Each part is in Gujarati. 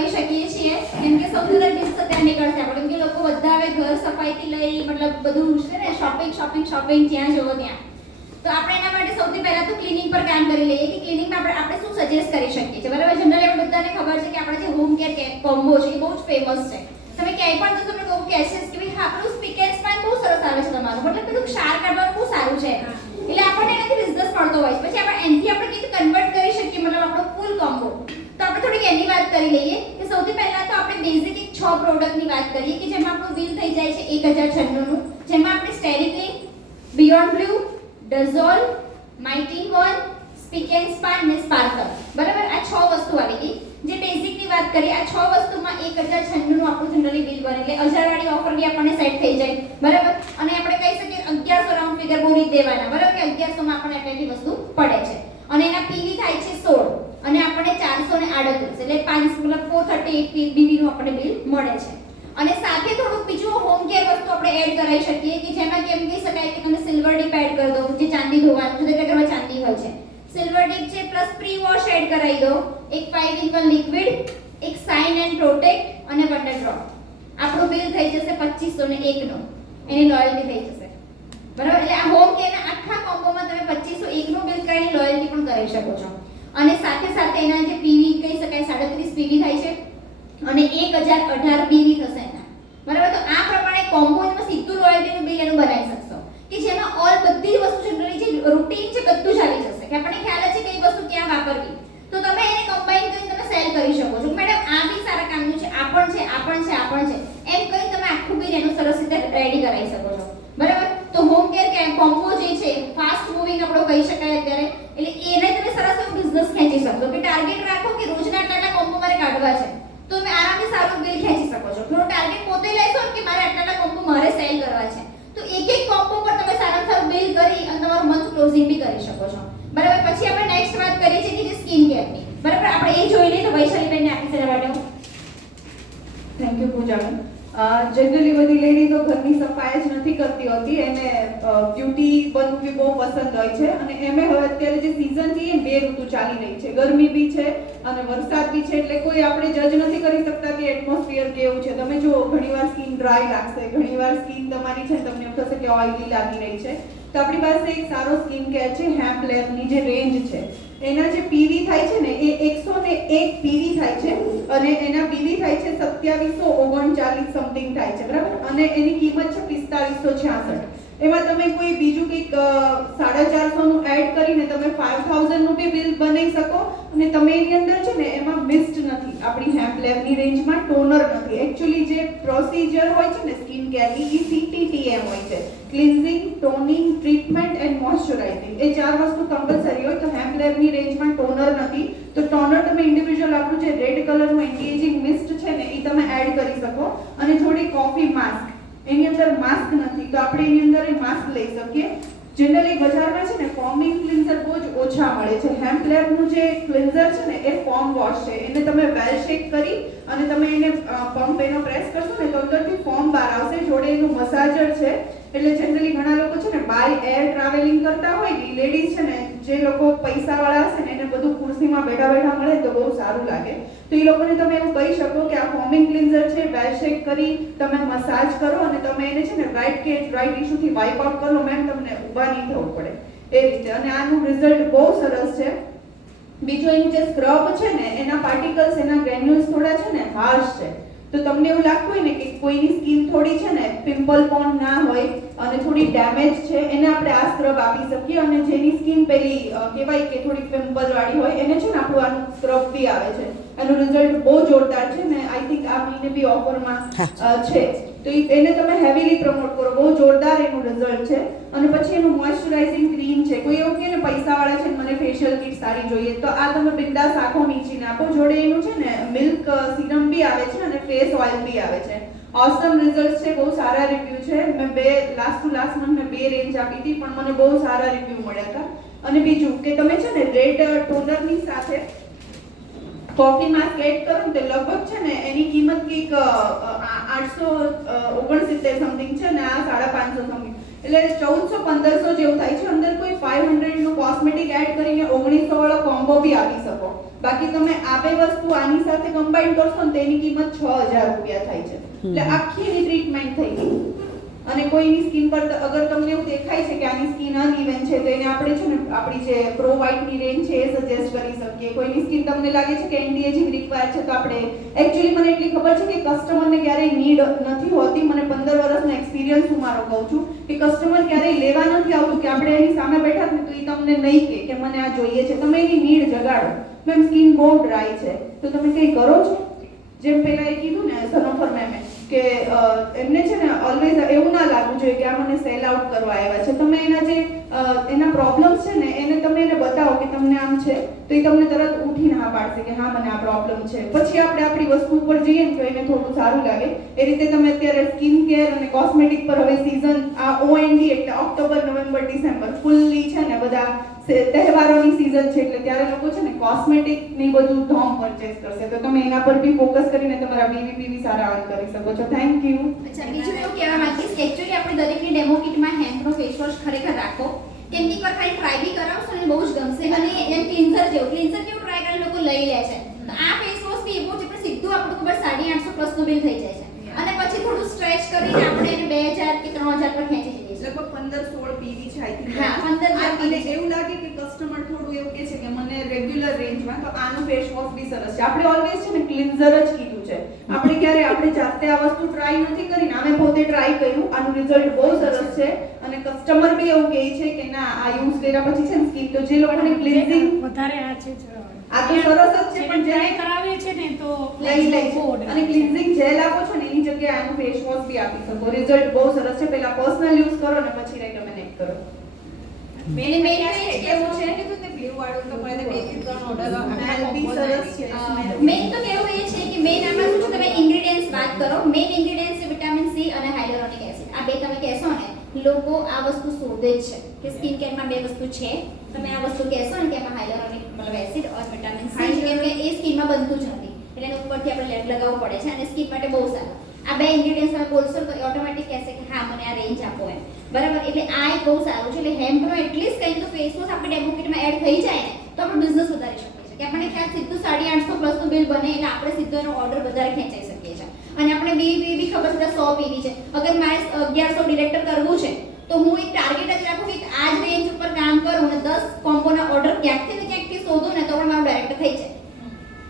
કરી શકીએ છીએ કેમ કે સૌથી વધારે બિલ તો ત્યાં નીકળશે આપણે, કેમ કે લોકો બધા હવે ઘર સફાઈથી લઈ મતલબ બધું છે ને શોપિંગ જ્યાં જોવો ત્યાં. તો આપણે એના માટે સૌથી પહેલા તો ક્લિનિંગ પર કામ કરી લઈએ કે ક્લિનિંગમાં આપણે શું સજેસ્ટ કરી શકીએ છીએ. બરાબર, જનરલી આપણે બધાને ખબર છે કે આપણે જે હોમ કેર કોમ્બો છે એ બહુ જ ફેમસ છે. તમે ક્યાંય પણ જશો તમને કોઈ કહેશે કે ભાઈ આપણું સ્પીક એન્ડ સ્પાન બહુ સરસ આવે છે તમારું, મતલબ પેલું ક્ષાર કાઢવાનું બહુ સારું છે, એટલે આપણને એનાથી રિઝલ્ટ મળતો હોય છે. પછી આપણે એનાથી આપણે કેવી રીતે કન્વર્ટ કરી શકીએ મતલબ આપણો ફૂલ કોમ્બો. તો આપણે થોડીક એની વાત કરી લઈએ કે સૌથી પહેલા તો આપણે બેઝિક એક 6 પ્રોડક્ટની વાત કરીએ કે જેમાં આપણું બિલ થઈ જાય છે 1096 નું, જેમાં આપણે સ્ટેરીક્લીન, બિયોન્ડ બ્લુ, ડઝોલ, Mighty One, Spic and Span ને સ્પાર્કલ. બરાબર, આ 6 વસ્તુ આવી ગઈ. જે બેઝિક ની વાત કરીએ, આ 6 વસ્તુમાં 1096 નું આપણું જનરલી બિલ બને, એટલે 1000 વાળી ઓફર બી આપણને સેટ થઈ જાય. બરાબર, અને આપણે કહી શકીએ 1100 રાઉન્ડ ફિગર બોલી દેવાના. બરાબર, કે 1100 માં આપણને આટલી વસ્તુ પડે છે અને એના પીવી થાય છે 16 અને આપણને 438 એટલે 5 મતલબ 438 બીવી નું આપણને બિલ મળે છે. અને સાથે થોડુંક બીજું હોમ કેર વસ્તુ આપણે એડ કરાવી શકીએ કે જેમાં કેમ કહી શકાય કે તમે સિલ્વર ડીપ એડ કરી દો, જે ચાંદી ધોવાનું છે, દરેક ઘરમાં ચાંદી હોય છે, સિલ્વર ડીપ છે પ્લસ પ્રી વોશ એડ કરાવી દો, એક 5-in-1 લિક્વિડ, એક સાઇન એન્ડ પ્રોટેક્ટ અને વન્ડર ડ્રોપ. આપણું બિલ થઈ જશે 2501 નું, એની લોયલ્ટી થઈ જશે. બરાબર, એટલે આ હોમ કેરના આખા કોમ્બોમાં તમે 2501 નું બિલ કરીને લોયલ્ટી પણ કરી શકો છો. અને સાથે સાથે એના જે પીવી કહી શકાય 37 પીવી થાય છે અને 1018 પીવી થશે એના. બરાબર, તો આ પ્રમાણે કોમ્બોમાં સીધું લોયલ્ટીનું બિલ એનું બનાવી શકશો કે જેમાં ઓલ બધી વસ્તુ જનરલી જે રૂટીન છે બધું જ આવી જશે કે આપણને ખ્યાલ છે કઈ વસ્તુ ક્યાં વાપરવી, તો તમે એને કમ્બાઈન કરીને તમે સેલ કરી શકો છો. મેડમ આ બી સારા કામનું છે, આ પણ છે, આ પણ છે, આ પણ છે, એમ કહી તમે આખું બિલ એનું સરસ રીતે રેડી કરાવી શકો છો. બરાબર, તો હોમ કેર કોમ્બો જે છે ફાસ્ટ મૂવિંગ આપણો કહી શકાય અત્યારે, એટલે એને તમે સરસ એવો બિઝનેસ ખેંચી શકો કે ટાર્ગેટ રાખો કે રોજના આટલા કોમ્બો મારે કાઢવા છે તો તમે આરામથી સારું બિલ ખેંચી શકો છો. થોડો ટાર્ગેટ પોતે લેશો કે મારે આટલા કોમ્બો મારે સેલ કરવા છે તો એક કોમ્બો પર તમે સારામાં સારું બિલ કરી અને તમારું મંથ ક્લોઝિંગ બી કરી શકો છો. બરાબર, પછી આપણે નેક્સ્ટ વાત કરીએ છીએ કે જે સ્કિન કેરની. બરાબર, આપણે એ જોઈ લઈએ તો વૈશાલીબેનને આપી છે માટે. Thank you Poojaben. જનરલી બધી લેડીઝો ઘરની સફાઈ જ નથી કરતી હોતી, એને બ્યુટી બનવું બી બહુ પસંદ હોય છે અને એમે હવે અત્યારે જે સિઝન છે એ 2 ઋતુ ચાલી રહી છે, ગરમી બી છે અને વરસાદ બી છે, એટલે કોઈ આપણે જજ નથી કરી શકતા કે એટમોસ્ફિયર કેવું છે. તમે જો ઘણીવાર સ્કિન ડ્રાય લાગશે, ઘણીવાર સ્કિન તમારી છે તમને એમ થશે કે ઓઇલી લાગી રહી છે, તો આપણી પાસે એક સારો સ્કિન કેર છે હેમ્પ લેબની જે રેન્જ છે એના જે પીવી થાય છે ને એ 101 પીવી થાય છે અને એના બીવી થાય છે 2739 સમથિંગ થાય છે. બરાબર, અને એની કિંમત છે 4566. એમાં તમે કોઈ બીજું કંઈક 450 નું એડ કરીને તમે 5000 નું બી બિલ બનાવી શકો અને તમે એની અંદર છે ને એમાં મિસ્ટ નથી, આપણી હેમ્પ લેબની રેન્જમાં ટોનર નથી. એક્ચ્યુઅલી જે પ્રોસિજર હોય છે ને સ્કિન કેરની એ CTTM હોય છે, cleansing, toning, treatment and moisturising. એ 4 વસ્તુ કમ્પલસરી હોય. તો હેમ્પ લેબની રેન્જમાં ટોનર નથી, તો ટોનર તમે ઇન્ડિવિડ્યુઅલ આપણું જે રેડ કલરનું એન્ટી એજિંગ મિસ્ટ છે ને એ તમે એડ કરી શકો અને થોડી કોફી માસ્ક, એની અંદર માસ્ક નથી તો આપણે એની અંદર એ માસ્ક લઈ શકીએ. જનરલી બજારમાં છે ને ફોમિંગ ક્લિન્ઝર બહુ જ ઓછા મળે છે. હેમ્પ લેબનું જે ક્લિન્ઝર છે ને એ ફોમ વોશ છે, એને તમે વેલ શેક કરી અને તમે એને પંપ એનો પ્રેસ કરશો ને તો અંદરથી ફોમ બહાર આવશે. જોડે એનું મસાજર છે, એટલે જનરલી ઘણા લોકો છે ને બાય એર ટ્રાવેલિંગ કરતા હોય ને લેડીઝ છે ને, જે લોકો પૈસાવાળા હશે ને એને બધું ખુરશીમાં બેઠા બેઠા મળે તો બહુ સારું લાગે, તો એ લોકોને તમે એવું કહી શકો કે આ ફોમિંગ ક્લિન્ઝર છે, વેલ શેક કરી તમે મસાજ કરો અને તમે એને છે ને વ્હાઇટ કે ડ્રાય ટીશ્યુથી વાઇપ આઉટ કરો. મેમ તમને ઊભા નહીં થવું પડે એ રીતે, અને આનું રિઝલ્ટ બહુ સરસ છે. બીજું એનું જે સ્ક્રબ છે ને એના પાર્ટિકલ્સ, એના ગ્રેન્યુલ્સ થોડા છે ને હાર્શ છે, તો તમને એવું લાગતું હોય ને કે કોઈની સ્કિન થોડી છે ને પિમ્પલ પોન ના હોય અને થોડી ડેમેજ છે, એને આપણે આ સ્ક્રબ આપી શકીએ. અને જેની સ્કિન પેલી કહેવાય કે થોડી પિમ્પલ વાળી હોય એને છે ને આપણું આનું સ્ક્રબ બી આવે છે, એનું રિઝલ્ટ બહુ જોરદાર છે ને આઈ થિંક આ મહિને બી ઓફરમાં છે, તો એને તમે હેવીલી પ્રમોટ કરો, બહુ જોરદાર એનું રિઝલ્ટ છે. અને પછી એનું મોઇશ્ચરાઇઝિંગ ક્રીમ છે. કોઈ એવું કે ને પૈસાવાળા છે મને ફેશિયલ કિટ સારી જોઈએ તો આ તમે બિંદાસ આંખો મીચીને આપો. જોડે એનું છે ને મિલ્ક સિરમ બી આવે છે અને ફેસ ઓઇલ બી આવે છે. ઓસમ રિઝલ્ટ છે, બહુ સારા રિવ્યુ છે. મેં લાસ્ટ મંથ મેં 2 રેન્જ આપી હતી પણ મને બહુ સારા રિવ્યુ મળ્યા હતા. અને બીજું કે તમે છે ને રેડ ટોનરની સાથે કોફી માસ્ક એડ કરો ને તો લગભગ છે ને એની કિંમત કંઈક 869 સમથિંગ છે ને આ 550 સમથિંગ, એટલે 1400-1500 જેવું થાય છે. અંદર કોઈ 500 નું કોસ્મેટિક એડ કરીને 1900 વાળો કોમ્બો બી આપી શકો. બાકી તમે આ બે વસ્તુ આની સાથે કમ્બાઈન કરશો ને તેની કિંમત 6000 રૂપિયા થાય છે. એટલે આખી એની ટ્રીટમેન્ટ થઈ ગઈ. અને કોઈની સ્કિન પર અગર તમને એવું દેખાય છે કે આની સ્કિન અનઇવન છે તો એને આપણે છે ને આપણી જે પ્રો વ્હાઇટ ની રેન્જ છે એ સજેસ્ટ કરી શકીએ. કોઈની સ્કિન તમને લાગે છે કે એન્ટી એજિંગ રિક્વાયર છે તો આપણે એકચ્યુઅલી મને એટલી ખબર છે કે કસ્ટમરને ક્યારેય નીડ નથી હોતી. મને 15 વર્ષનો એક્સપિરિયન્સ હું મારો કહું છું કે કસ્ટમર ક્યારેય લેવા નથી આવતું કે આપણે એની સામે બેઠા ને તો એ તમને નહીં કે મને આ જોઈએ છે. તમે એની નીડ જગાડો. મેમ સ્કિન બહુ ડ્રાય છે તો તમે કંઈ કરો છો? જેમ પહેલા એ કીધું ને સનોફર મેમે કે એમને છે ને ઓલવેઝ એવું ના લાગવું જોઈએ કે આ મને સેલ આઉટ કરવા આવ્યા છે. તમે એના જે એના પ્રોબ્લેમ્સ છે ને એને તમે એને બતાવો કે તમને આમ છે તો એ તમને તરત ઉઠીને હા પાડશે કે હા મને આ પ્રોબ્લેમ છે. પછી આપણે આપણી વસ્તુ ઉપર જઈએ ને તો એને થોડું સારું લાગે. એ રીતે તમે અત્યારે સ્કિન કેર અને કોસ્મેટિક પર હવે સીઝન આ OND એટલે ઓક્ટોબર, નવેમ્બર, ડિસેમ્બર ફૂલ્લી છે ને બધા તહેવારોની સીઝન છે એટલે ત્યારે લોકો છે ને કોસ્મેટિક ની બધું ધોમ પરચેસ કરશે. તો તમે એના પર બી ફોકસ કરીને તમારા BVP સારા અર્ન કરી શકો છો. Thank you. અચ્છા, બીજું એવું કહેવા માંગીશ કે એકચ્યુઅલી આપણે દરેકની ડેમો કિટમાં હેમ્પનો ફેસ વોશ ખરેખર રાખો. કેમ કે એકવાર ખાલી ટ્રાય બી કરાવશો ને બહુ જ ગમશે. અને એમ ક્લિન્ઝર કેવું ટ્રાય કરીને લોકો લઈ લે છે. તો આ ફેસ વોશ બી એવું છે કે સીધું આપણું ખબર 850 પ્લસ નું બિલ થઈ જાય છે. અને પછી થોડું સ્ટ્રેચ કરીને આપણે એને 2000 કે 3000 પર ખેંચી જઈએ છીએ. લગભગ 15-16 PV છે આઈ થિંક. હા, 15 અને એવું લાગે કે કસ્ટમર થોડું એવું કહે છે કે મને રેગ્યુલર રેન્જમાં તો આનું ફેસ વોશ બી સરસ છે. આપણે ઓલવેઝ છે ને ક્લિન્ઝર જ કીધું છે. આપણે જાતે આ વસ્તુ ટ્રાય નથી કરીને અમે પોતે ટ્રાય કર્યું. આનું રિઝલ્ટ બહુ સરસ છે અને કસ્ટમર બી એવું કહે છે કે ના આ યુઝ કર્યા પછી છે ને સ્કિન તો જે લોકોને ક્લિન્ઝિંગ વધારે આ છે આ તો સરસ જ છે પણ ટ્રાય કરાવે છે ને તો લઈ લે છે. અને ક્લિન્ઝિંગ જેલ આપો છો ને એની જગ્યાએ આનું ફેસ વોશ બી આપી શકો. રિઝલ્ટ બહુ સરસ છે. પહેલા પર્સનલ યુઝ કરો ને પછી રેકમેન્ડ કરો. મેં કેવું છે કીધું તે બ્લુ વાળું તો મને 2 થી 3 ઓર્ડર સ્મેલ બી સરસ છે. મેઇન તો કેવું એ છે કે મેઇન આમાં શું છે તમે ઇન્ગ્રેડિયન્ટ્સ વાત કરો. મેઇન ઇન્ગ્રેડિયન્ટ્સ છે વિટામિન C અને હાઇલોરોનિક એસિડ. આ બે તમે કહેશો ને લોકો આ વસ્તુ શોધે જ છે કે સ્કિન કેરમાં બે વસ્તુ છે. તમે આ વસ્તુ કહેશો ને કે એમાં હાઇલોરોનિક મતલબ એસિડ અને વિટામિન C છે કેમ કે એ સ્કિનમાં બનતું જ નથી એટલે એના ઉપરથી આપણે લેબ લગાવવું પડે છે અને સ્કિન માટે બહુ સારું. આ બે ઇન્ગ્રેડિયન્ટ્સ તમે બોલશો તો ઓટોમેટિક કહેશે કે હા મને આ રેન્જ આપો એમ. બરાબર, એટલે આ એક બહુ સારું છે. એટલે હેમ્પનો એટલીસ્ટ કંઈ તો ફેસ વોશ આપણે ડેમો કિટમાં એડ થઈ જાય ને તો આપણો બિઝનેસ વધારી શકીએ છીએ કે આપણને ક્યાંક સીધું 850 પ્લસ નું બિલ બને એટલે આપણે સીધો એનો ઓર્ડર વધારે ખેંચાઈ શકીએ છીએ. અને આપણે બી ખબર છે 100 PV છે. અગર મારે 1100 ડિરેક્ટર કરવું છે તો હું એક ટાર્ગેટ જ રાખું કે આ જ રેન્જ ઉપર કામ કરું અને 10 કોમ્બોના ઓર્ડર ક્યાંકથી ને ક્યાંકથી શોધું ને તો પણ મારું ડાયરેક્ટર થઈ જાય.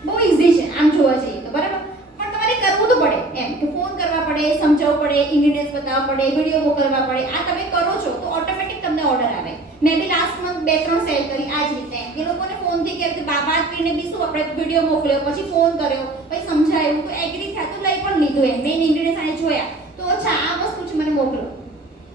બહુ ઈઝી છે આમ જોવા જઈએ તો. બરાબર, પણ તમારે કરવું તો પડે એમ કે ફોન કરવા પડે, સમજાવવું પડે, ઇન્ગ્રેડિયન્ટ્સ બતાવવા પડે, વિડીયો મોકલવા પડે. આ તમે કરો છો તો ઓટોમેટિક તમને ઓર્ડર આવે. મેં બી લાસ્ટ મંથ 2-3 સેલ કરી આ જ રીતે કે લોકોને ફોનથી કે બાબા કરીને બી શું આપણે વિડીયો મોકલ્યો, પછી ફોન કર્યો, પછી સમજાવ્યું તો એગ્રી થયા તો લઈ પણ લીધું એમ. મેઇન ઇન્ગ્રેડિયન્ટ્સ આને જોયા તો અચ્છા આ વસ્તુ છે મને મોકલો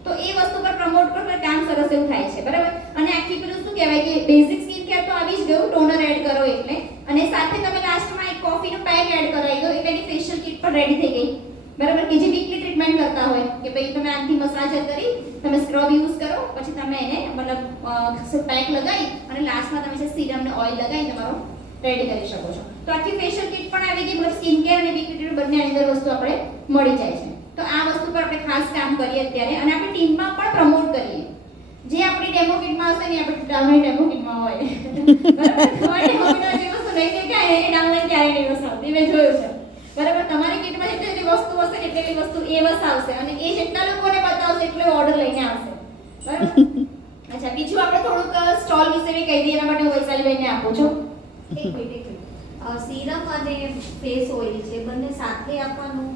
તો એ વસ્તુ પર પ્રમોટ કરો એટલે કામ સરસ એવું થાય છે. બરાબર, અને આખી પેલું શું કહેવાય કે બેઝિક સ્કિન કેર તો આવી જ ગયું. ટોનર એડ કરો એટલે અને સાથે તમે લાસ્ટમાં એક કોફીનો પેક એડ કરાવી દો એટલે એની ફેશિયલ કિટ પણ રેડી થઈ ગઈ. બરાબર, કે જે વીકલી ટ્રીટમેન્ટ કરતા હોય કે ભાઈ તમે આનથી મસાજ કરી તમે સ્ક્રબ યુઝ કરો પછી તમે એને મતલબ પેક લગાવી અને લાસ્ટમાં તમે જે સીરમ ને ઓઇલ લગાવી તમારો રેડી કરી શકો છો. તો આખી ફેશિયલ કિટ પણ આવી ગઈ. મતલબ સ્કિન કેર અને વીકલી ટ્રીટમેન્ટ બંને આની અંદર વસ્તુ આપણે મળી જાય છે. તો આ વસ્તુ પર આપણે ખાસ કામ કરીએ અત્યારે અને આપણી ટીમમાં પણ પ્રમોટ કરીએ. જે આપણી ડેમો કિટમાં હશે ને આપણે તમારી ડેમો કિટમાં હોય બરાબર, તમારી ડેમો કિટમાં જે વસ્તુ લઈને ક્યાં એ ડાઉનલોડ ક્યારે નહીં વસાવતી મેં જોયું છે. બરાબર, તમારી કિટમાં જેટલી વસ્તુ હશે એટલી વસ્તુ એ વસાવશે અને એ જેટલા લોકોને બતાવશે એટલો ઓર્ડર લઈને આવશે. બરાબર. અચ્છા, બીજું આપણે થોડુંક સ્ટોલ વિશે બી કહી દઈએ. એના માટે હું વૈશાલીબેનને આપું છું. એક મિનિટ સીરમ અને ફેસ ઓઇલ છે બંને સાથે આપવાનું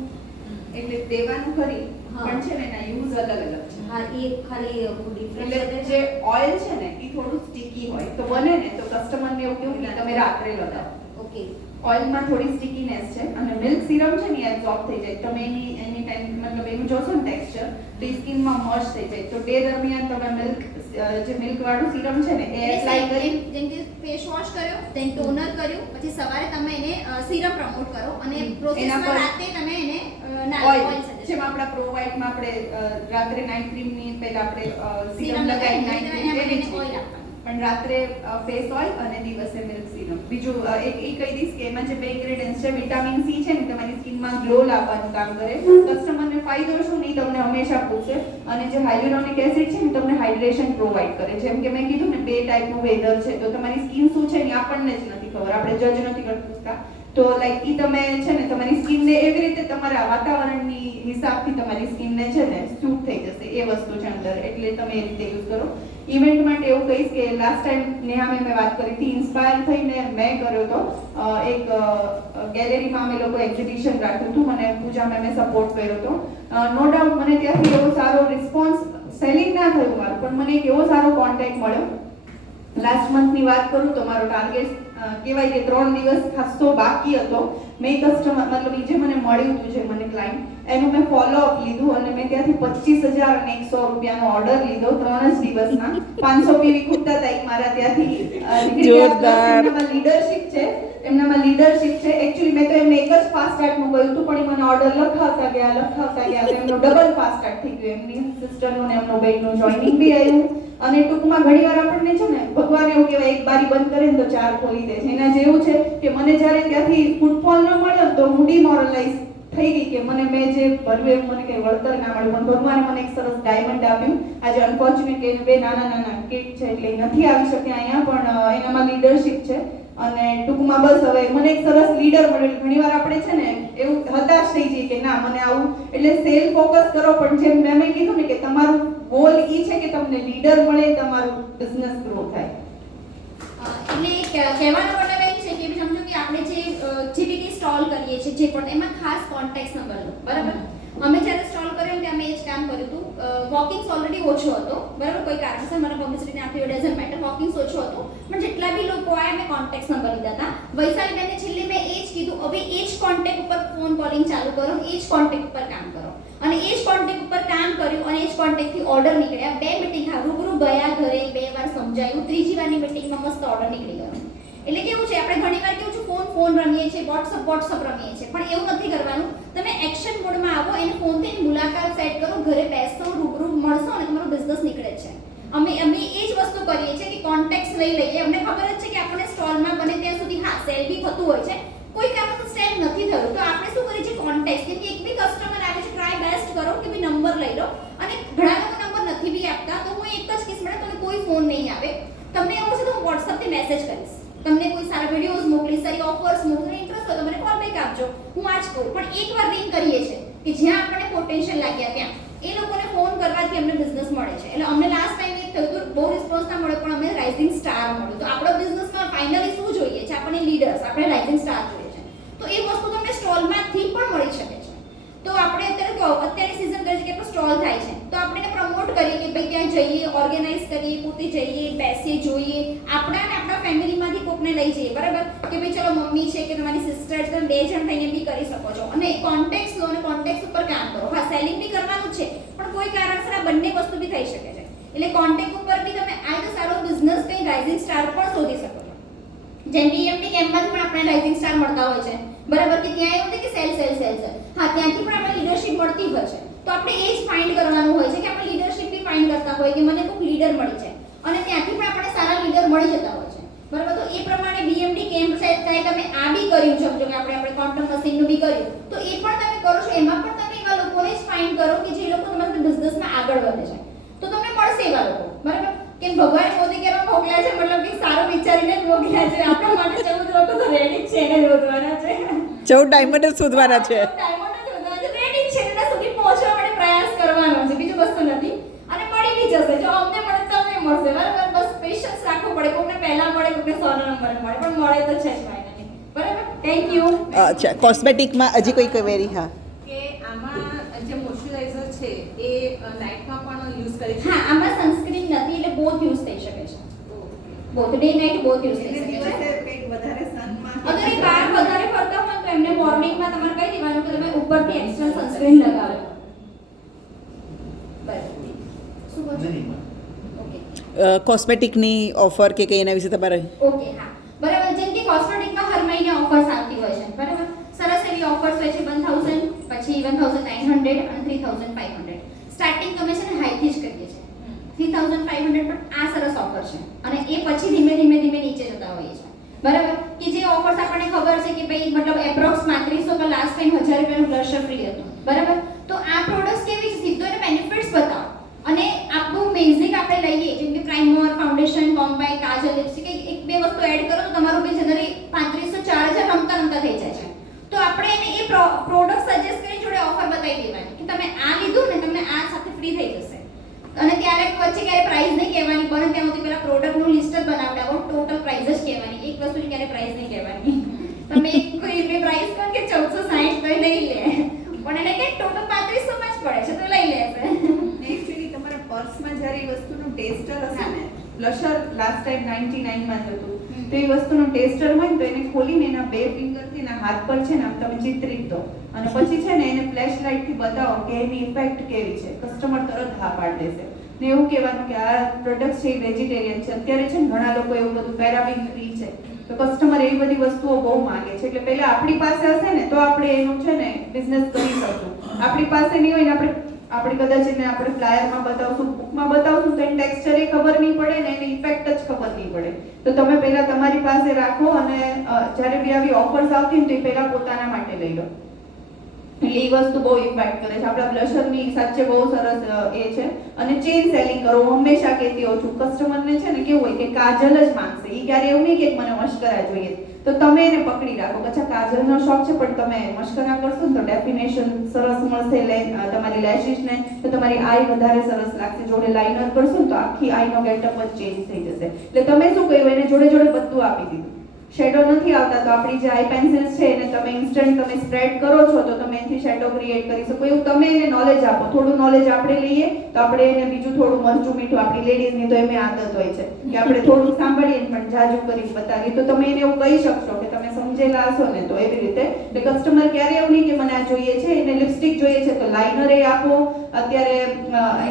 એટલે દેવાનું ખરી હા. પણ છે ને એના યુઝ અલગ અલગ છે. હા એ ખાલી ડિફરન્સ એટલે જે ઓઇલ છે ને એ થોડું સ્ટીકી હોય તો બને ને તો કસ્ટમરને એવું કેવું કે તમે રાત્રે લગાવો. ઓકે ઓઇલમાં થોડી સ્ટીકીનેસ છે અને મિલ્ક સિરમ છે ને એ એબ્ઝોર્બ થઈ જાય. તમે એની ટાઈમ મતલબ એનું જોશો ને ટેક્સચર તો એ સ્કિનમાં મર્જ થઈ જાય. તો ડે દરમિયાન તમે મિલ્ક વાળું સિરમ છે ને એ એપ્લાય કરી જેમ કે ફેસ વોશ કર્યો, ધેન ટોનર કર્યું, પછી સવારે તમે એને સીરમ પ્રમોટ કરો અને પ્રોસેસમાં પર રાતે તમે એને ઓઇલ ઓઇલ સજેસ્ટ જેમ આપણા પ્રો વ્હાઇટમાં આપણે રાત્રે નાઇટ ક્રીમની પહેલા આપણે સીરમ સિરમ લગાવી લગાવી નાઇટ એમાં ક્રીમ એને ઓઇલ આપવાનું. પણ પણ રાત્રે ફેસ ઓઇલ અને દિવસે મિલ્ક સીરમ. બીજું એક એ કહી દઈશ કે એમાં જે બે ઇન્ગ્રેડિયન્ટ્સ છે, વિટામિન સી છે ને તમારી સ્કિનમાં ગ્લો લાવવાનું કામ કરે. કસ્ટમરને ફાયદો શું નહીં તમને હંમેશા પૂછે. અને જે હાઇલ્યુરોનિક એસિડ છે ને તમને હાઇડ્રેશન પ્રોવાઈડ કરે. જેમ કે મેં કીધું ને 2 ટાઈપનું વેધર છે, તો તમારી સ્કિન શું છે ને આપણને જ નથી ખબર, આપણે જજ નથી કરતા. તો લાઈક ઈ તમે છે ને તમારી સ્કિનને એવી રીતે તમારા વાતાવરણની હિસાબથી તમારી સ્કિનને છે ને સૂટ થઈ જશે, એ વસ્તુ છે અંદર, એટલે તમે એ રીતે યુઝ કરો. ઇવેન્ટ માટે એવું કહીશ કે લાસ્ટ ટાઈમ નેહા મેં વાત કરી હતી, ઇન્સ્પાયર થઈને મેં કર્યો હતો એક ગેલેરીમાં અમે લોકો એક્ઝિબિશન રાખ્યું હતું, મને પૂજા મેમે સપોર્ટ કર્યો હતો. નો ડાઉટ મને ત્યાંથી એવો સારો રિસ્પોન્સ, સેલિંગ ના થયું મારું, પણ મને એક એવો સારો કોન્ટેક્ટ મળ્યો. લાસ્ટ મંથની વાત કરું તો મારો ટાર્ગેટ કહેવાય કે 3 દિવસ ખાસો બાકી હતો. મેં કસ્ટમર મતલબ જે મને મળ્યું હતું, જે મને ક્લાયન્ટ, એનું મેં ફોલોઅપ લીધું અને મેં ત્યાંથી 25,100 રૂપિયાનો ઓર્ડર લીધો 3 જ દિવસમાં. 500 પીવી ખૂટતા હતા એ મારા ત્યાંથી એમનામાં લીડરશિપ છે, એકચ્યુઅલી મેં તો એમને એક જ ફાસ્ટ ટ્રેકનું કહ્યું હતું, પણ એ મને ઓર્ડર લખાવતા ગયા તો એમનું ડબલ ફાસ્ટ ટ્રેક થઈ ગયું. એમની સિસ્ટરનું ને એમનું બેનનું જોઈનિંગ બી આવ્યું. અને ટૂંકમાં ઘણીવાર આપણને છે ને ભગવાન એવું કહેવાય, એક બારી બંધ કરે ને તો 4 ખોલી દે છે. એના જેવું છે કે મને જ્યારે ત્યાંથી ફૂટફોલ ન મળ્યો તો હું ડિમોરલાઇઝ થઈ ગઈ કે મેં જે ભર્યું એમ મને કંઈ વળતર ના મળ્યું. પણ ભગવાને મને એક સરસ ડાયમંડ આપ્યું. આજે અનફોર્ચ્યુનેટલી એને 2 નાના કિડ છે એટલે નથી આવી શકે અહીંયા, પણ એનામાં લીડરશિપ છે. અને ટૂંકમાં બસ હવે મને એક સરસ લીડર મળ્યો. ઘણીવાર આપણે છે ને એવું હતાશ થઈ જઈએ કે ના મને આવું, એટલે સેલ્ફ ફોકસ કરો. પણ જેમ મેં કીધું ને કે તમારું ગોલ એ છે કે તમને લીડર મળે, તમારું બિઝનેસ ગ્રો થાય. એટલે કહેવાનો મતલબ એમ છે કે સમજો કે આપણે જે બી સ્ટોલ કરીએ છીએ, જે પણ એમાં ખાસ કોન્ટેક્ટ નંબર લો, બરાબર. અમે જ્યારે સ્ટોલ કર્યો ને અમે એ જ કામ કર્યું હતું. વોકિંગ્સ ઓલરેડી ઓછો હતો, બરાબર, કોઈ કારણસર મને પબ્લિસિટી આપી ડઝન્ટ મેટર, વોકિંગ્સ ઓછો હતો, પણ જેટલા બી લોકો આવ્યા મેં કોન્ટેક્ટ નંબર લીધા હતા. વૈશાલીબેનને છેલ્લે મેં એ જ કીધું, હવે એ જ કોન્ટેક્ટ ઉપર ફોન કોલિંગ ચાલુ કરો, એ જ કોન્ટેક્ટ ઉપર કામ કરો. અને એ જ કોન્ટેક્ટ ઉપર કામ કર્યું અને એ જ કોન્ટેક્ટથી ઓર્ડર નીકળ્યા. 2 મીટિંગ રૂબરૂ ગયા, ઘરે 2 વાર સમજાયું, 3જી વારની મીટિંગમાં મસ્ત ઓર્ડર નીકળી ગયો. એટલે કેવું છે, આપણે ઘણીવાર કેવું છે ફોન રમીએ છીએ, વોટ્સઅપ રમીએ છીએ, પણ એવું નથી કરવાનું. તમે એક્શન મોડમાં આવો, એને ફોનથી મુલાકાત સેટ કરો, ઘરે બેસો, રૂબરૂ મળશો અને તમારો બિઝનેસ નીકળે છે. અમે એ જ વસ્તુ કરીએ છીએ કે કોન્ટેક્ટ્સ લઈ લઈએ. અમને ખબર જ છે કે આપણને સ્ટોલમાં બને ત્યાં સુધી હા સેલ બી થતું હોય છે, કોઈ કારણસર સેલ નથી થયું તો આપણે શું કરીએ છીએ કોન્ટેક્ટ, કે એક બી કસ્ટમર આવે છે ટ્રાય બેસ્ટ કરો કે ભઈ નંબર લઈ લો. અને ઘણા લોકો નંબર નથી બી આપતા, તો હું એક જ કિસ મળે, તમને કોઈ ફોન નહીં આવે, તમને એવું છે તો હું WhatsApp થી મેસેજ કરીશ, તમને કોઈ સારા વિડિયોઝ મોકલીશ, સારી ઓફર્સ મોકલીશ, ઇન્ટરેસ્ટ હોય તો મને કોલ બેક આપજો, હું આ જ કહું. પણ એકવાર રિંગ કરીએ છીએ કે જ્યાં આપણને પોટેન્શિયલ લાગ્યા ત્યાં એ લોકોને ફોન કરવાથી અમને બિઝનેસ મળે છે. એટલે અમને લાસ્ટ ટાઈમ એક થયું હતું, બહુ રિસ્પોન્સ ના મળ્યો, પણ અમને રાઇઝિંગ સ્ટાર મળ્યો. તો આપણો બિઝનેસમાં ફાઇનલી શું જોઈએ છે, આપણને લીડર્સ, આપણે રાઇઝિંગ સ્ટાર જોઈએ છે. તો એ વસ્તુ તમને સ્ટોલમાંથી પણ મળી શકે છે. તો આપણે અત્યારે સીઝન કરી છે કે સ્ટોલ થાય છે તો આપણે એને પ્રમોટ કરીએ કે ભાઈ ત્યાં જઈએ, ઓર્ગેનાઇઝ કરીએ, પોતે જઈએ, બેસીએ, જોઈએ, આપણા ફેમિલીમાંથી કોકને લઈ જઈએ, બરાબર, કે ભાઈ ચલો મમ્મી છે કે તમારી સિસ્ટર છે, તમે 2 જણ થઈને બી કરી શકો છો. અને કોન્ટેક્ટ લો અને કોન્ટેક્ટ ઉપર કામ કરો. હા સેલિંગ બી કરવાનું છે, પણ કોઈ કારણસર આ બંને વસ્તુ બી થઈ શકે છે. એટલે કોન્ટેક્ટ ઉપર બી તમે આ તો સારો બિઝનેસ કંઈ રાઇઝિંગ સ્ટાર પણ શોધી શકો છો. જેમ કે EMT કેમ્પમાંથી પણ આપણે રાઇઝિંગ સ્ટાર મળતા હોય છે, બરાબર, કે ત્યાં એવું નથી કે સેલ હા ત્યાંથી પણ આપણે લીડરશિપ મળતી હોય છે. તો આપણે એ જ ફાઇન્ડ કરવાનું હોય છે કે આપણે લીડરશિપ બી ફાઇન્ડ કરતા હોય કે મને કોઈક લીડર મળી જાય અને ત્યાંથી પણ આપણે સારા લીડર મળી જતા હોય છે, બરાબર. તો એ પ્રમાણે BMD કેમ્પ છે, ચાહે તમે આ બી કર્યું છે, સમજો કે આપણે ક્વોન્ટમ મશીનનું બી કર્યું, તો એ પણ તમે કરો છો, એમાં પણ તમે એવા લોકોને જ ફાઇન્ડ કરો કે જે લોકો તમારા બિઝનેસમાં આગળ વધે છે, તો તમને મળશે એવા લોકો, બરાબર. કે ભગવાન મોદી કેવા મોકલ્યા છે, મતલબ કે સારું વિચારીને જ મોકલ્યા છે. આપણા માટે 14 લોકો તો રેડી છે એને શોધવાના છે, 14 ડાયમંડ જ શોધવાના છે, રેડી છે, એના સુધી પહોંચવા માટે પ્રયાસ કરવાનો છે, બીજું વસ્તુ નથી. અને મળી બી જશે, જો અમને મળે તો તમને મળશે, બરાબર. બસ પેશન્સ રાખવું પડે, કોઈને પહેલા મળે, કોઈને 100 નંબર મળે, પણ મળે તો છે જ ફાઇનલી, બરાબર. Thank you. અચ્છા, કોસ્મેટિકમાં હજી કોઈ ક્વેરી? હા, કે આમાં જે મોઇશ્ચરાઇઝર છે એ નાઇટમાં પણ યુઝ કરી શકે? હા, આમાં સનસ્ક્રીન નથી એટલે બોથ યુઝ થઈ શકે છે, both day night both use થઈ શકે છે. કંઈક વધારે સનમાં અગર એ બહાર વધારે ફરતા હોય તો એમને મોર્નિંગમાં તમારે કહી દેવાનું કે તમે ઉપરથી એક્સ્ટ્રા સનસ્ક્રીન લગાવો. બરાબર. શું કહો છો? ઓકે કોસ્મેટિકની ઓફર કે કંઈ એના વિશે તમારે? ઓકે, હા, બરાબર. જેમ કે કોસ્મેટિકમાં હર મહિને ઓફર્સ આવતી હોય છે, બરાબર. સરસ એવી ઓફર્સ હોય છે, 1000, પછી 1900 અને 3500. સ્ટાર્ટિંગ અમે છે ને હાઈથી જ કરીએ છીએ, 3500 પર આ સરસ ઓફર છે અને એ પછી ધીમે ધીમે નીચે જતા હોઈએ છે બરાબર કે જે ઓફર્સ આપણને ખબર છે કે ભાઈ મતલબ એપ્રોક્સ 3500 પર લાસ્ટ ટાઈમ 1000 રૂપિયાનું બ્લશર ફ્રી હતું બરાબર તો આ પ્રોડક્ટ્સ કેવી છે સીધો એને બેનિફિટ્સ બતાવો અને આપણું બેઝિક આપણે લઈએ જેમ કે પ્રાઇમર ફાઉન્ડેશન કોમ્પેક્ટ કાજલ લિપસ્ટિક એક બે વસ્તુ એડ કરો તો તમારું બિલ જનરલી 3500 4000 રમતા થઈ જાય છે તો આપણે એને એ પ્રોડક્ટ સજેસ્ટ કરી જોડે ઓફર બતાવી દેવાની કે તમે આ લીધું ને તમને આ સાથે ફ્રી થઈ જશે અને ક્યારેક વચ્ચે ક્યારે પ્રાઇસ નહીં કહેવાની બને ત્યાં સુધી પહેલા પ્રોડક્ટનું લિસ્ટ જ બનાવડાવો ટોટલ પ્રાઇસ જ કહેવાની એક વસ્તુની ક્યારે પ્રાઇસ નહીં કહેવાની તમે એક કોઈ પ્રાઇસ કહો કે 1460 તો નહીં લે પણ એને કે ટોટલ 3500 માં જ પડે છે તો લઈ લેશે એકચ્યુઅલી તમારા પર્સમાં જ્યારે એ વસ્તુનું ટેસ્ટર હશે ને બ્લશર લાસ્ટ ટાઈમ 99 માં જ હતું તો એ વસ્તુનું ટેસ્ટર હોય ને તો એને ખોલીને એના બે ફિંગરથી એના હાથ પર છે ને આમ તમે ચિત્રી દો અને પછી છે ને એને ફ્લેશ લાઇટથી બતાવો કે એની ઇફેક્ટ કેવી છે કસ્ટમર તરત હા પાડી દેશે ને એવું કહેવાનું કે આ પ્રોડક્ટ છે વેજીટેરિયન છે અત્યારે છે ને ઘણા લોકો એવું બધું પેરાબિન ફ્રી છે તો કસ્ટમર એવી બધી વસ્તુઓ બહુ માંગે છે એટલે પહેલા આપણી પાસે હશે ને તો આપણે એનું છે ને બિઝનેસ કરી શકશું આપણી પાસે નહીં હોય ને આપણે કદાચ એને આપણે ફ્લાયરમાં બતાવશું બુકમાં બતાવશું તો એની ટેક્સચર એ ખબર નહીં પડે ને એની ઇફેક્ટ જ ખબર નહીં પડે તો તમે પહેલા તમારી પાસે રાખો અને જ્યારે બી આવી ઓફર્સ આવતી ને તો એ પહેલા પોતાના માટે લઈ લો એટલે એ વસ્તુ બહુ ઇમ્પેક્ટ કરે છે આપણા બ્લશરની સાચે બહુ સરસ એ છે અને ચેન સેલિંગ કરો હું હંમેશા કહેતી હોઉં છું કસ્ટમરને છે ને કેવું હોય કે કાજલ જ માંગશે એ ક્યારે એવું નહીં કે મને મસ્કરા જોઈએ તો તમે એને પકડી રાખો અચ્છા કાજલનો શોખ છે પણ તમે મસ્કરા કરશો ને તો ડેફિનેશન સરસ મળશે તમારી લેશિસને તો તમારી આઈ વધારે સરસ લાગશે જોડે લાઇનર કરશો ને તો આખી આઈનો ગેટઅપ જ ચેન્જ થઈ જશે એટલે તમે શું કહ્યું એને જોડે જોડે બધું આપી દીધું શેડો નથી આવતા તો આપણી જે આઈ પેન્સિલ્સ છે એને તમે ઇન્સ્ટન્ટ તમે સ્પ્રેડ કરો છો તો તમે એથી શેડો ક્રિએટ કરી શકો એવું તમે એને નોલેજ આપો થોડું નોલેજ આપણે લઈએ તો આપણે એને બીજું થોડું મરચું મીઠું આપણી લેડીઝની તો એમ આદત હોય છે કે આપણે થોડું સાંભળીએ પણ જાજુ કરીને બતાવીએ તો તમે એને એવું કહી શકશો કે તમે સમજેલા હશો ને તો એવી રીતે એટલે કસ્ટમર ક્યારે એવું નહીં કે મને આ જોઈએ છે એને લિપસ્ટિક જોઈએ છે તો લાઇનર એ આપો અત્યારે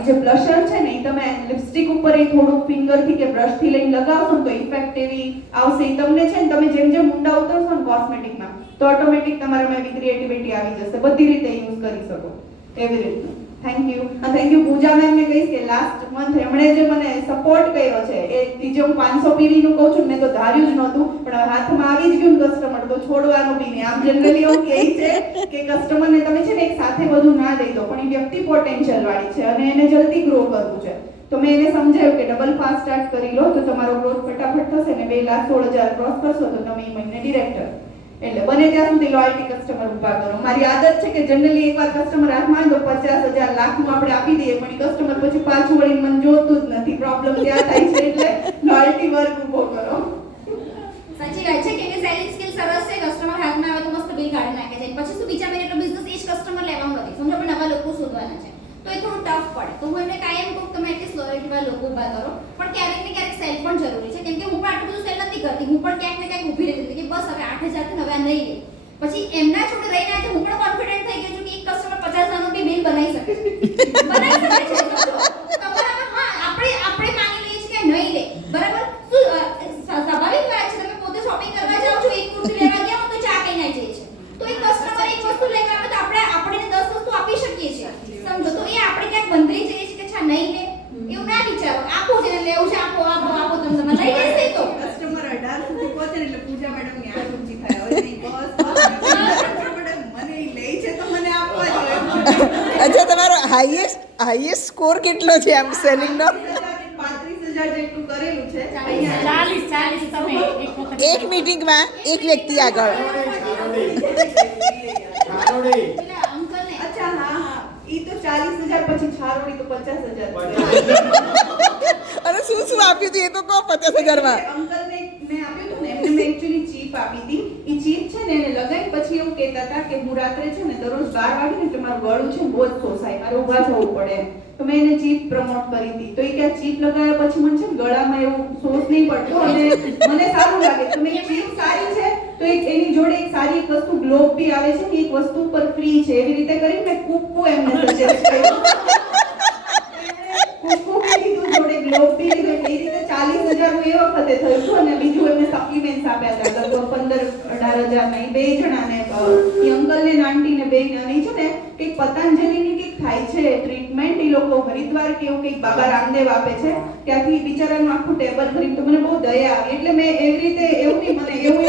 જે બ્લશર છે ને એ તમે લિપસ્ટિક ઉપર એ થોડું ફિંગરથી કે બ્રશથી લઈને લગાવશો ને તો ઇફેક્ટ એવી આવશે એ તમને છે ને તમે જેમ જેમ ઊંડા ઉતરશો ને કોસ્મેટિકમાં તો ઓટોમેટિક તમારામાં એવી ક્રિએટિવિટી આવી જશે બધી રીતે યુઝ કરી શકો એવી રીતનું થેન્ક યુ પૂજા મેમને કહીશ કે લાસ્ટ મંથ એમણે જે મને સપોર્ટ કર્યો છે એ જે હું 500 પીવી નું કહું છું મેં તો ધાર્યું જ નહોતું પણ હાથમાં આવી જ ગયું કસ્ટમર તો છોડવાનું બી નહીં આમ જનરલી એવું કહે છે કે કસ્ટમરને તમે છે ને એક સાથે બધું ના દઈ દો પણ એ વ્યક્તિ પોટેન્શિયલ વાળી છે અને એને જલ્દી ગ્રો કરવું છે તો મેં એને સમજાવ્યું કે ડબલ ફાસ્ટ સ્ટાર્ટ કરી લો તો તમારો ગ્રોથ ફટાફટ થશે ને 2,16,000 ક્રોસ કરશો તો તમે એ મહિને ડિરેક્ટર એટલે બને ત્યાં સુધી લોયલ્ટી કસ્ટમર ઉભા કરો મારી આદત છે કે જનરલી એકવાર કસ્ટમર હાથમાં આવે તો 50,000 લાખનું આપણે આપી દઈએ પણ એ કસ્ટમર પછી પાછું વળીને મને જોતું જ નથી પ્રોબ્લેમ ત્યાં થાય છે એટલે લોયલ્ટી વર્ક ઉભો કરો સાચી વાત છે કે સેલિંગ સ્કિલ સરસ છે કસ્ટમર હાથમાં આવે તો મસ્ત બિલ કાઢી નાખે છે પછી શું બીજા મહિને એટલો બિઝનેસ એ જ કસ્ટમર લેવાનું નથી સમજો આપણે નવા લોકો શોધવાના છે તો એ થોડું ટફ પડે તો હું એમને કાયમ કહું તમે એટલીસ્ટ લોયલ્ટી વાળા લોકો ઉભા કરો પણ ક્યારેક ને ક્યારેક સેલ પણ જરૂરી છે કેમ કે હું પણ આટલું બધું સેલ નથી કરતી હું પણ ક્યાંક ને ક્યાંક ઊભી રહેતી હતી કે બસ હવે 8,000 થી હવે નહીં લે પછી એમના જોડે રહીને આજે હું પણ કોન્ફિડન્ટ થઈ ગઈ છું કે એક કસ્ટમર 50,000 નું બી બિલ બનાવી શકે છે તમારા હા આપણે માની લઈએ છીએ કે નહીં લે બરાબર શું સ્વાભાવિક વાત છે તમે પોતે શોપિંગ કરવા જાઓ છો એક કુર્તી લેવા ગયા હો તો ચા કઈ ના જાય છે તો એક કસ્ટમર એક વસ્તુ લેવા આવે તો આપણે 10 વસ્તુ આપી શકીએ છીએ સમજો તો એ આપણે ક્યાંક બંધાઈ જઈએ છીએ કે છા નહીં લે એવું ના વિચારો આપો જેને લેવું છે આપો તમે લઈ લેશે તો કસ્ટમર 18 સુધી પહોંચે એટલે પૂજા મેડમની આંખ ઊંચી થાય હવે નહીં બસ મેડમ મને ઈ લે છે તો મને આપવા જોઈએ અચ્છા તમારો હાઈએસ્ટ સ્કોર કેટલો છે આમ સેલિંગનો 35,000 જેટલું કરેલું છે 40 તમે એક વખત એક મીટિંગમાં એક વ્યક્તિ આગળ પેલા અંકલને અચ્છા હા ઈ તો 40,000 પછી છારોડી તો 50,000 અને શું આપ્યું હતું એ તો કહો 50,000 માં અંકલને મેં આપ્યું હતું ને એમને મેં એક્ચ્યુઅલી ચીપ આપી હતી ઈ ચીપ છે ને એને લગાવી પછી એવું કહેતા હતા કે હું રાત્રે છે ને દરરોજ 12 વાગે ને એટલે મારું ગળું છે ને બહુ જ સોસાય મારે ઊભા થવું પડે તો મેં એને ચીપ પ્રમોટ કરી હતી તો એ કે ચીપ લગાવ્યા પછી મને છે ને ગળામાં એવું સોસ નહીં પડતો અને મને સારું લાગે તો મેં ચીપ સારી છે તો એક એની જોડે એક સારી એક વસ્તુ ગ્લોબ બી આવે છે ને એક વસ્તુ પર ફ્રી છે એવી રીતે કરીને મેં કુકુ એમને સજેસ્ટ કર્યું કુકુ બી લીધું જોડે ગ્લોબ બી લીધું એટલે એ રીતે 40,000 નું એ વખતે થયું હતું અને બીજું એમને સપ્લિમેન્ટ્સ આપ્યા હતા લગભગ 15-18,000 ના બે જણાને એ અંકલ ને આંટી ને બે નાની છે ને કંઈક પતંજલિની કંઈક થાય છે ટ્રીટમેન્ટ એ લોકો લોકો હરિદ્વાર કે એવું કંઈક બાબા રામદેવ આપે છે, ત્યાંથી બિચારાનું આખું ટેબલ ભરીને તો મને બહુ દયા આવી. એટલે મેં એવી રીતે એવું નહીં, મને એવું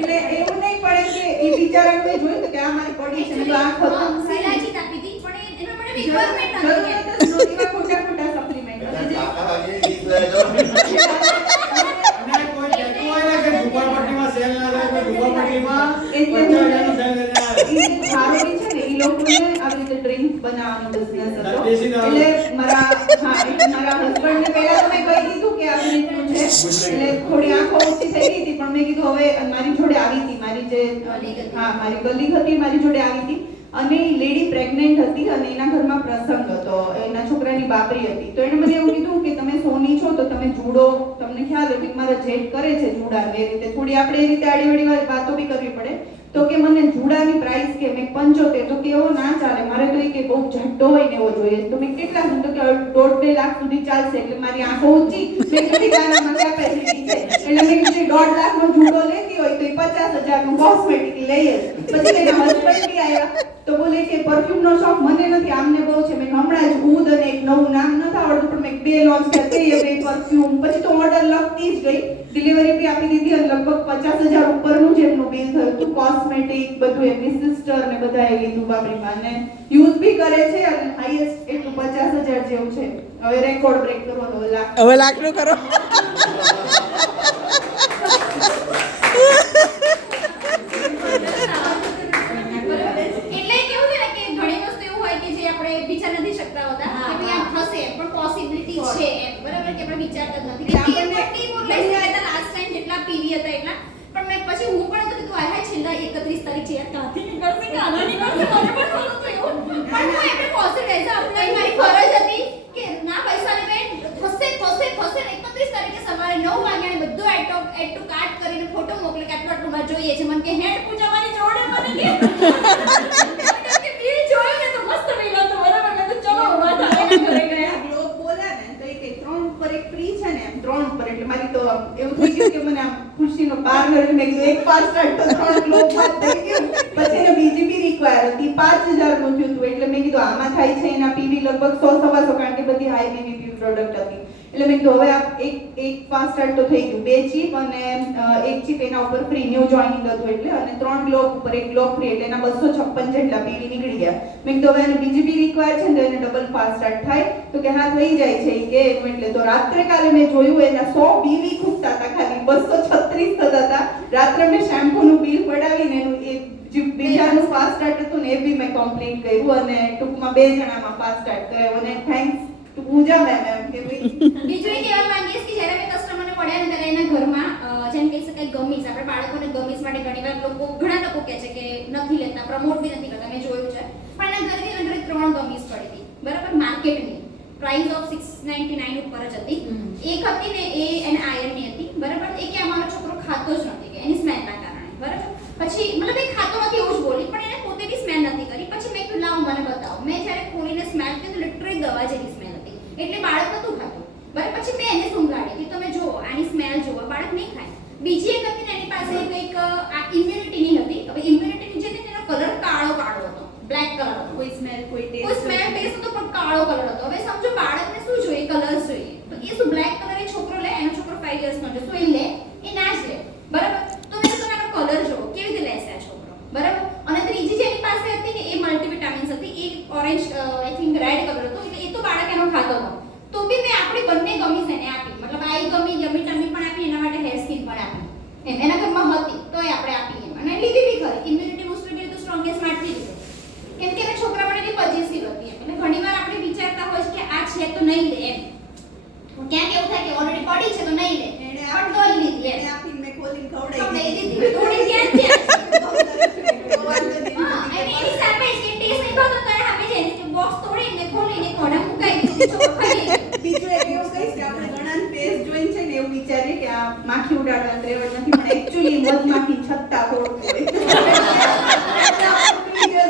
એટલે એવું નહીં પડે કે એ બિચારાનું એ જોયું તો કે આ મારી પડી છે, મેં તો આ ખતમ સિલાજીત આપી હતી પણ એના માટે રિક્વાયરમેન્ટ જરૂર નથી. જ નહોતી. એવા ખોટા ખોટા સપ્લિમેન્ટ અને કોઈ કહેતું હોય ને કે ઝુંપડપટ્ટીમાં સેલ ના થાય તો ઝુંપડપટ્ટીમાં 50,000 નું સેલ લઈને આવે. ખારોડી છે ને એ લોકોને આવી રીતે ડ્રિંક બનાવવાનો બિઝનેસ હતો. દેશી દારૂ. એટલે મારા હસબન્ડને પહેલા તો મેં કહી દીધું કે આવી રીતનું છે. એટલે થોડી આંખો ઊંચી થઈ ગઈ હતી, પણ મેં કીધું હવે મારી જોડે આવી હતી, મારી જે મારી કલીગ હતી મારી જોડે આવી હતી, અને એ લેડી પ્રેગ્નન્ટ હતી અને એના ઘરમાં પ્રસંગ હતો, એના છોકરાની બાબરી હતી. તો એણે મને એવું કીધું કે તમે સોની છો તો તમે જુડો, તમને ખ્યાલ હોય કે મારા જેઠ કરે છે જુડા, એ રીતે થોડી આપણે એ રીતે આડી વાતો બી કરવી પડે. તો કે મને જુડાની પ્રાઇસ કે મેં 75, તો કે એવો ના ચાલે, મારે તો એ કે બહુ જડ્ડો હોય ને એવો જોઈએ. તો મેં કેટલા તો કે 1.5-2 લાખ સુધી ચાલશે. એટલે મારી આંખો ઊંચી, મેં કેટલી ગાનામાં કેપેસિટી છે, એટલે મેં કીધું 1.5 લાખનો જુડો લેતી હોય તો એ 50,000 નું કોસ્મેટિક લઈએ. પછી એના હસબન્ડ બી આવ્યા તો બોલે કે પરફ્યુમનો શોખ મને નથી, આમને બહુ છે. મેં હમણાં જ ઉદ અને એક નવું નામ નથી આવડતું પણ મેં 2 લોન્ચ કર્યા, બે પરફ્યુમ. પછી તો ઓર્ડર લખતી જ ગઈ, ડિલિવરી બી આપી દીધી અને લગભગ 50,000 ઉપરનું જ એમનું બિલ થયું હતું. કોસ્મેટિક બધું એમની સિસ્ટર ને બધાએ લીધું બાબરીમાં, અને યુઝ બી કરે છે અને હાઈએસ્ટ એટલું 50,000 જેવું છે. હવે રેકોર્ડ બ્રેક કરવાનો લાખ. હવે લાખનું કરો. એટલે કેવું છે ને કે ઘણી વસ્તુ એવું હોય કે જે આપણે વિચાર નથી શકતા હોતા કે ભાઈ આમ થશે પણ પોસિબિલિટી છે એમ, બરાબર, કે આપણે વિચારતા જ નથી. કે ટી બોલ લઈ ગયા હતા લાસ્ટ ટાઈમ જેટલા પીવી હતા એટલા, પણ મેં પછી હું પણ તો કીધું આય છેલ્લા 31 તારીખ છે યાર, કાથી નીકળશે કે આના નીકળશે, મને પણ થોડું થયું. પણ હું એમને પોઝિટિવ અપ્લાય મારી ફરજ હતી કે ના પૈસાને બેન થશે થશે થશે. 31 તારીખે સવારે 9 વાગ્યાને બધું એડ ટુ કાર્ટ કરીને ફોટો મોકલે કે આટલું આટલું મારે જોઈએ છે. મને કે હેડ પૂજાવાની જોડે મને કે બિલ જોયું ને તો મસ્ત બિલ હતું, બરાબર, મેં તો ચલો ઉભા થા એના ઘરે ગયા. ગ્લોબ બોલ્યા ને તો એ કે 3 ઉપર 1 ફ્રી છે ને, એમ 3 ઉપર. એટલે મારી તો એવું થઈ ગયું કે મને આમ ખુશીનો બાર ગયો. મેં કીધું એક ફાસ્ટ ટ્રેક તો 3 ગ્લોબ માં થઈ ગયું. પછી એને બીજી બી રિક્વાયર હતી, 5,000 નું થયું હતું. એટલે મેં કીધું આમાં થાય છે એના પીવી લગભગ 100-125, કારણ કે બધી હાઈ પીવી પ્રોડક્ટ હતી. એટલે મેં કીધું હવે આ એક ફાસ્ટ સ્ટાર્ટ તો થઈ ગયું, 2 ચીપ અને 1 ચીપ એના ઉપર ફ્રી, ન્યુ જોઈનિંગ હતું એટલે, અને 3 ગ્લોબ ઉપર 1 ગ્લોબ ફ્રી, એટલે એના 256 જેટલા પીવી નીકળી ગયા. મેં કીધું હવે એને બીજી બી રિક્વાયર છે ને તો એને ડબલ ફાસ્ટ સ્ટાર્ટ થાય. તો કે હા થઈ જાય છે કે એનું. એટલે તો રાત્રે કાલે મેં જોયું એના 100 પીવી ખૂટતા હતા, ખાલી 236 થતા હતા. રાત્રે મેં શેમ્પૂનું બિલ પડાવીને એનું એક જે બીજાનું ફાસ્ટ સ્ટાર્ટ હતું ને એ બી મેં કમ્પ્લીટ કર્યું, અને ટૂંકમાં 2 જણામાં ફાસ્ટ સ્ટાર્ટ કર્યો. અને થેન્ક્સ ટુ પૂજા મેમ એમ કે ભાઈ. બીજું એ કહેવા માંગીએ કે જ્યારે મેં કસ્ટમરને પડ્યા ને ત્યારે એના ઘરમાં જેમ કહી શકાય ગમીસ, આપણે બાળકોને ગમીસ માટે ઘણીવાર ઘણા લોકો કહે છે કે નથી લેતા, પ્રમોટ બી નથી કરતા, મેં જોયું છે. પણ એના ઘરે 3 ગમીસ પડી હતી, બરાબર, માર્કેટની પ્રાઇસ ઓફ 699 ઉપર જ હતી. એક હતી ને એ એને આયર્નની હતી, બરાબર. એ કે અમારો છોકરો ખાતો જ નથી કે એની સ્મેલના કારણે, બરાબર. પછી મતલબ એ ખાતો નથી એવું જ બોલી, પણ એને પોતે બી સ્મેલ નથી કરી. પછી મેં કીધું લાવ મને બતાવો. મેં જ્યારે ખોલીને સ્મેલ કરી તો લિટરલી દવા જેવી સ્મેલ હતી, એટલે બાળક નતું ખાતું, બરાબર. પછી મેં એને સંભળાડી કે તમે જુઓ આની સ્મેલ જુઓ, બાળક નહીં ખાય. બીજી એક હતી ને એની પાસે કંઈક આ ઇમ્યુનિટીની હતી. હવે ઇમ્યુનિટીની જે હતી એનો કલર કાળો હતો, બ્લેક કલર હતો. કોઈ સ્મેલ કોઈ કોઈ સ્મેલ ટેસ્ટ હતો પણ કાળો કલર હતો. હવે સમજો બાળકને શું જોઈએ, કલર જોઈએ. તો એ શું બ્લેક કલર એ છોકરો લે, એનો છોકરો 5 યર્સનો છે, તો એ લે એ ના જ લે, બરાબર. તો મેં કીધું આનો કલર જો કેવી રીતે લેશે આ છોકરો, બરાબર. અને ત્રીજી જે એની પાસે હતી ને એ મલ્ટીવિટામિન્સ હતી, એ orange I think red colour હતો, એટલે એ તો બાળક એનો ખાતો હતો. તો બી મેં આપણી બંને ગમીસ એને આપી, મતલબ આઈ ગમી ટમી પણ આપી, એના માટે હેર સ્કીન પણ આપી એમ. એના ઘરમાં હતી તો એ આપણે આપી એમ, અને લીધી બી ખરી. ઇમ્યુનિટી બૂસ્ટર બી તો સ્ટ્રોંગેસ્ટ માટે લીધું, કેમ કે એને છોકરા માટે પોઝિટિવ હતી એમ. એટલે ઘણીવાર આપણે વિચારતા હોય કે આ છે તો નહીં લે એમ, ક્યાંક એવું થાય કે ઓલરેડી પડી છે તો નહીં લે, એને પણ તો લીધી એમ. આપીને મેં ખોલીને ખવડાવી ખવડાવી દીધી, થોડી ક્યાં દીધી. હા, એની સામે જ કે ટેસ્ટ નહીં ભાવતો તો એને સામે જ એની બોક્સ તોડીને ખોલીને કોણા મુકાઈ દીધું, છોકરો ખાઈ લે. બીજું એક એવું કહીશ કે આપણે ઘણા ફેસ જોઈને છે ને એવું વિચારીએ કે આ માખી ઉડાડવા ત્રેવડ નથી, પણ એક્ચ્યુઅલી મધમાખી છત્તા ફોડતી હોય.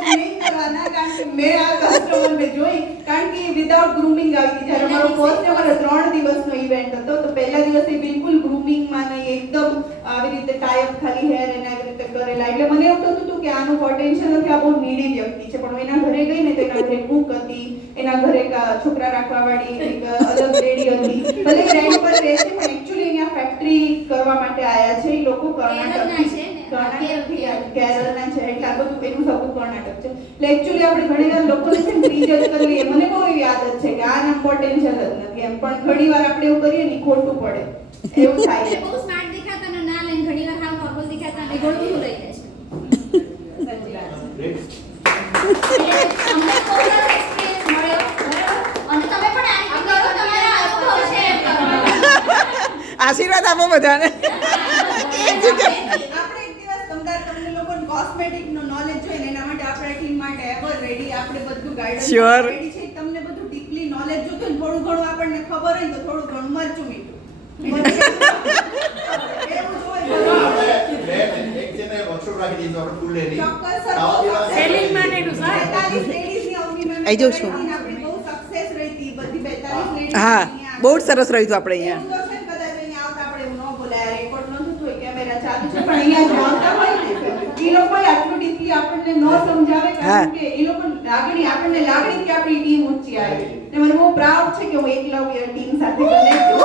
નહીં કરવાના, કારણ કે મેં આ કસ્ટમરને જોઈ, કારણ કે વિધાઉટ ગ્રૂમિંગ આવી ગઈ. જ્યારે મારો ફર્સ્ટ એવર 3 દિવસનો ઇવેન્ટ હતો, તો પહેલા દિવસે બિલકુલ ગ્રૂમિંગમાં નહીં, એકદમ આવી રીતે ટાઈ અપ ખાલી હેર એને આવી રીતે કરેલા. એટલે મને એવું થતું હતું કે આનું પોટેન્શિયલ નથી, આ બહુ નીડી વ્યક્તિ છે, પણ હું એના ઘરે ગઈ ને તો એના ઘરે કુક હતી, એના ઘરે છોકરા રાખવાવાળી એક અલગ લેડી હતી, ભલે રેન્ટ પર રહે છે પણ એક્ચ્યુઅલી અહીંયા ફેક્ટરી કરવા માટે આયા છે. એ લોકો કર્ણાટકથી કેરળના છે, એટલે આ બધું એનું સબૂત કર્ણાટક છે. એટલે એક્ચ્યુઅલી આપણે ઘણી વાર લોકોને છે ને પ્રીજજ કરી લઈએ. મને બહુ એવી આદત છે કે આના પોટેન્શિયલ જ નથી એમ, પણ ઘણી વાર આપણે એવું કરીએ ને ખોટું પડે એવું થાય છે. બહુ સ્માર્ટ દેખાતા ને ના લઈને ઘણી વાર હાવ નોર્મલ દેખાતા ને ઘણું બધું રહી જાય છે. અમને બહુ સારો experience મળ્યો, બરાબર? અને તમે પણ આ રીતે કરો, તમારા અનુભવ share કરો. આશીર્વાદ આપો બધાને આપણે એક દિવસ તમને લોકોને કોસ્મેટિક નો નોલેજ જોઈએ ને એના માટે આપણા ટીમ માટે એવર રેડી, આપણે બધું ગાઈડન્સ Sure. રેડી છે. તમને બધું ડીપલી નોલેજ જોતું હોય ને થોડું ઘણું આપણને ખબર હોય ને તો થોડું ઘણું મરચું મીઠું એવું જોઈએ એક છે ને વર્કશોપ રાખી દીધું આપણે ફૂલ લેની. ચોક્કસ Selling માટેનું સર. 42 લેડીઝની અવની મેમ આઈ જાઉં છું. આપણી બહુ સક્સેસ રહી હતી બધી 42 લેડીઝ. હા બહુ જ સરસ રહ્યું હતું આપણે અહીંયા. એવું તો છે ને, કદાચ અહીંયા આવતા આપણે એવું ન બોલાય, રેકોર્ડ નતું થતું, કેમેરા ચાલુ છે, પણ અહીંયા જો આવતા હોય ને એ લોકો આટલું ડીપલી આપણને ન સમજાવે, કારણ કે એ લોકો લાગણી આપણને લાગણી કે આપણી ટીમ ઊંચી આવી. ને મને બહુ પ્રાઉડ છે કે હું એકલવ્ય ટીમ સાથે કનેક્ટ છું.